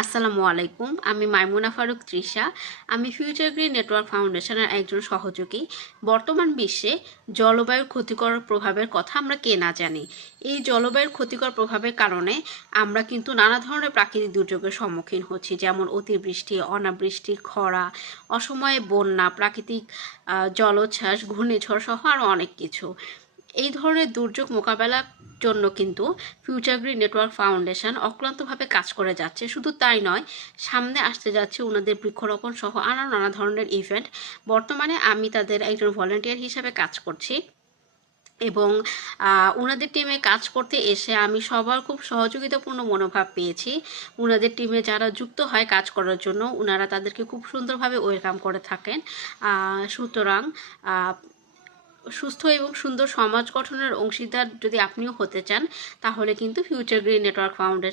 আসসালামু আলাইকুম। আমি মাইমুনা ফারুক তৃষা। আমি ফিউচার গ্রিন নেটওয়ার্ক ফাউন্ডেশনের একজন সহযোগী। বর্তমান বিশ্বে জলবায়ুর ক্ষতিকর প্রভাবের কথা আমরা কে না জানি। এই জলবায়ুর ক্ষতিকর প্রভাবের কারণে আমরা কিন্তু নানা ধরনের প্রাকৃতিক দুর্যোগের সম্মুখীন হচ্ছি, যেমন অতিবৃষ্টি, অনাবৃষ্টি, খরা, অসময়ে বন্যা, প্রাকৃতিক জলোচ্ছ্বাস, ঘূর্ণিঝড় সহ আরও অনেক কিছু। এই ধরনের দুর্যোগ মোকাবেলার জন্য কিন্তু ফিউচার গ্রিন নেটওয়ার্ক ফাউন্ডেশন অক্লান্তভাবে কাজ করে যাচ্ছে। শুধু তাই নয়, সামনে আসতে যাচ্ছে ওনাদের বৃক্ষরোপণ সহ আরও নানা ধরনের ইভেন্ট। বর্তমানে আমি তাদের একজন ভলেন্টিয়ার হিসাবে কাজ করছি এবং ওনাদের টিমে কাজ করতে এসে আমি সবার খুব সহযোগিতাপূর্ণ মনোভাব পেয়েছি। ওনাদের টিমে যারা যুক্ত হয় কাজ করার জন্য, ওনারা তাদেরকে খুব সুন্দরভাবে ওয়েলকাম করে থাকেন। সুতরাং সুস্থ এবং সুন্দর সমাজ গঠনের অংশীদার যদি আপনিও হতে চান, তাহলে কিন্তু ফিউচার গ্রিন নেটওয়ার্ক ফাউন্ডেশন